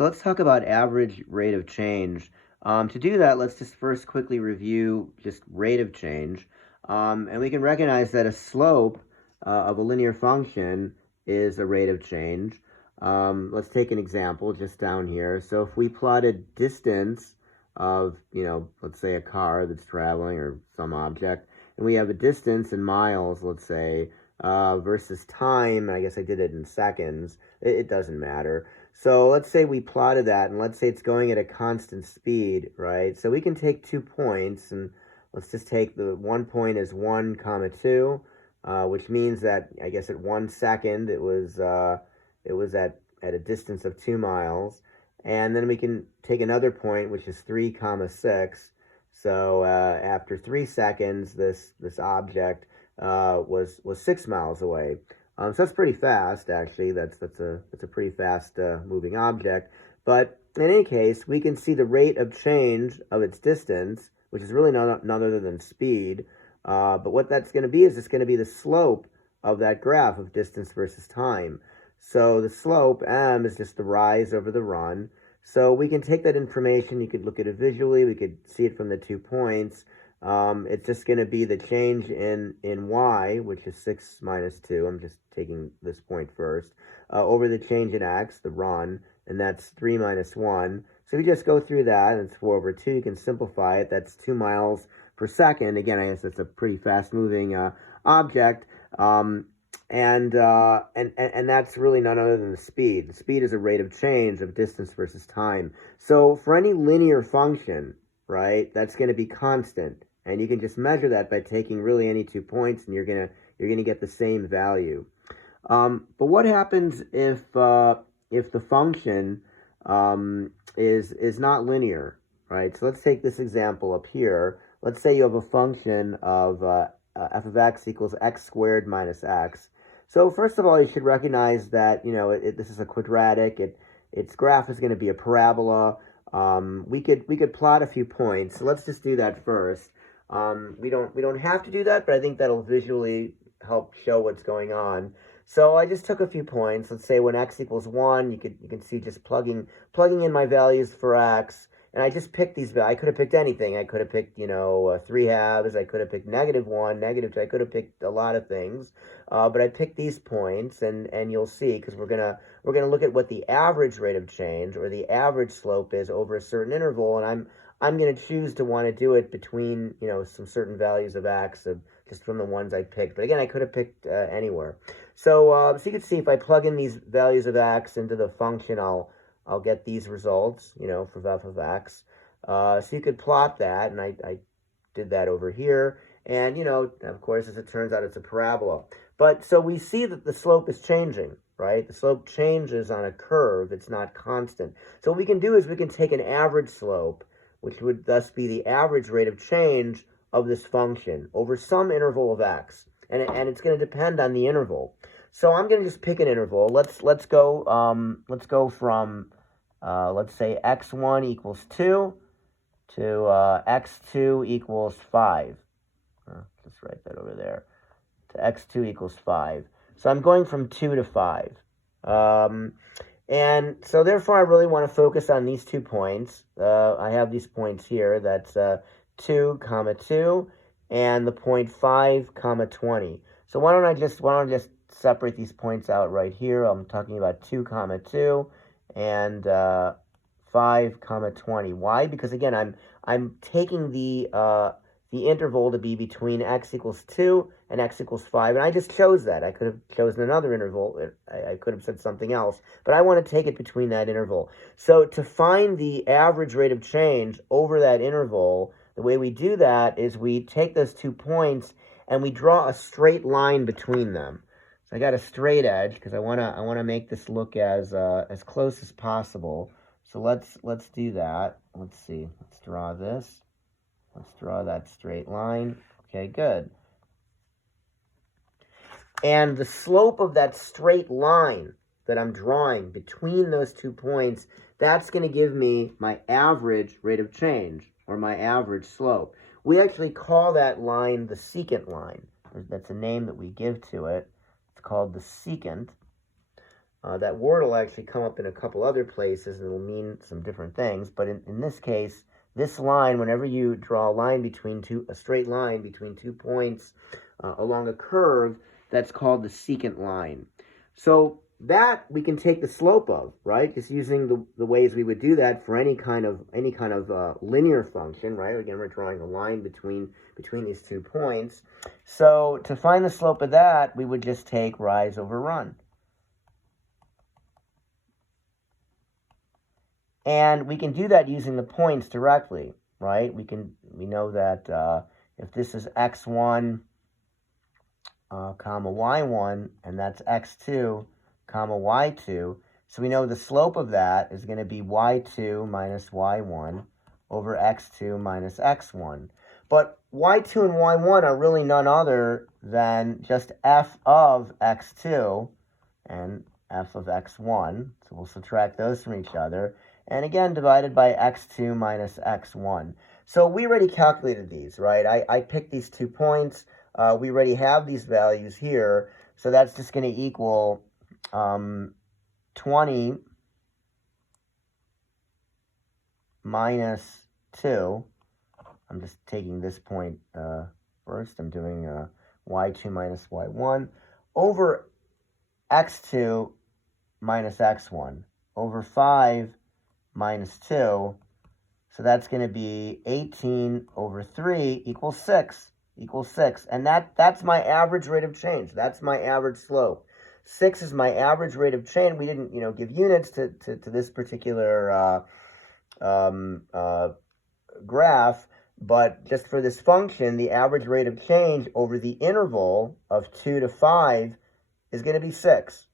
So let's talk about average rate of change. To do that, let's just first quickly review just rate of change. And we can recognize that a slope of a linear function is a rate of change. Let's take an example just down here. So if we plotted distance of, let's say a car that's traveling or some object, and we have a distance in miles, let's say, versus time, I guess I did it in seconds, it doesn't matter. So let's say we plotted that, and let's say it's going at a constant speed, right? So we can take 2 points, and let's just take the one point as 1, 2, which means that, I guess at 1 second, it was at a distance of 2 miles. And then we can take another point, which is 3, 6. So after 3 seconds, this object was 6 miles away. So that's pretty fast, actually. That's a pretty fast moving object. But in any case, we can see the rate of change of its distance, which is really none other than speed. But what that's going to be is it's going to be the slope of that graph of distance versus time. So the slope, m, is just the rise over the run. So we can take that information. You could look at it visually. We could see it from the 2 points. It's just going to be the change in y, which is 6 minus 2. I'm just taking this point first, over the change in x, the run, and that's 3 minus 1. So if you just go through that, and it's 4 over 2, you can simplify it. That's 2 miles per second. Again, I guess that's a pretty fast-moving object. And that's really none other than the speed. The speed is a rate of change of distance versus time. So for any linear function, right, that's going to be constant. And you can just measure that by taking really any 2 points, and you're gonna get the same value. But what happens if the function is not linear, right? So let's take this example up here. Let's say you have a function of f of x equals x squared minus x. So first of all, you should recognize that this is a quadratic. Its graph is going to be a parabola. We could plot a few points. So let's just do that first. We don't have to do that, but I think that'll visually help show what's going on. So I just took a few points. Let's say when x equals 1, you can see just plugging in my values for x, and I just picked these. I could have picked anything. I could have picked 3 halves. I could have picked -1, -2. I could have picked a lot of things, but I picked these points, and you'll see, because we're gonna look at what the average rate of change or the average slope is over a certain interval, and I'm going to choose to want to do it between, some certain values of x, just from the ones I picked. But again, I could have picked anywhere. So you can see if I plug in these values of x into the function, I'll get these results, for f of x. So you could plot that, and I did that over here. And, of course, as it turns out, it's a parabola. But so we see that the slope is changing, right? The slope changes on a curve. It's not constant. So what we can do is we can take an average slope, which would thus be the average rate of change of this function over some interval of x, and it's going to depend on the interval. So I'm going to just pick an interval. Let's go from let's say x1 equals 2 to x2 equals 5. Let's write that over there. To x2 equals 5. So I'm going from 2 to 5. And so therefore, I really want to focus on these 2 points. I have these points here. That's 2, 2, and the point 5, 20. So why don't I just separate these points out right here? I'm talking about 2, 2, and 5, 20. Why? Because again, I'm taking the interval to be between x equals 2 and x equals 5, and I just chose that. I could have chosen another interval. I could have said something else, but I want to take it between that interval. So to find the average rate of change over that interval, the way we do that is we take those 2 points and we draw a straight line between them. So I got a straight edge because I want to make this look as close as possible. So let's do that. Let's see. Let's draw this. Let's draw that straight line. Okay, good. And the slope of that straight line that I'm drawing between those 2 points, that's going to give me my average rate of change, or my average slope. We actually call that line the secant line. That's a name that we give to it. It's called the secant. That word will actually come up in a couple other places and it will mean some different things. But in this case, this line, whenever you draw a line between a straight line between 2 points along a curve, that's called the secant line. So that we can take the slope of, right? Just using the ways we would do that for any kind of linear function, right? Again, we're drawing a line between these 2 points. So to find the slope of that, we would just take rise over run. And we can do that using the points directly, right? We know that if this is x1, comma y1, and that's x2, comma y2, so we know the slope of that is going to be y2 minus y1 over x2 minus x1. But y2 and y1 are really none other than just f of x2 and f of x1. So we'll subtract those from each other. And again, divided by x2 minus x1. So we already calculated these, right? I picked these 2 points. We already have these values here. So that's just going to equal 20 minus 2. I'm just taking this point first. I'm doing y2 minus y1 over x2 minus x1 over 5 minus 2. So that's going to be 18 over 3 equals 6. And that's my average rate of change. That's my average slope. 6 is my average rate of change. We didn't, give units to this particular graph, but just for this function, the average rate of change over the interval of 2 to 5 is going to be 6.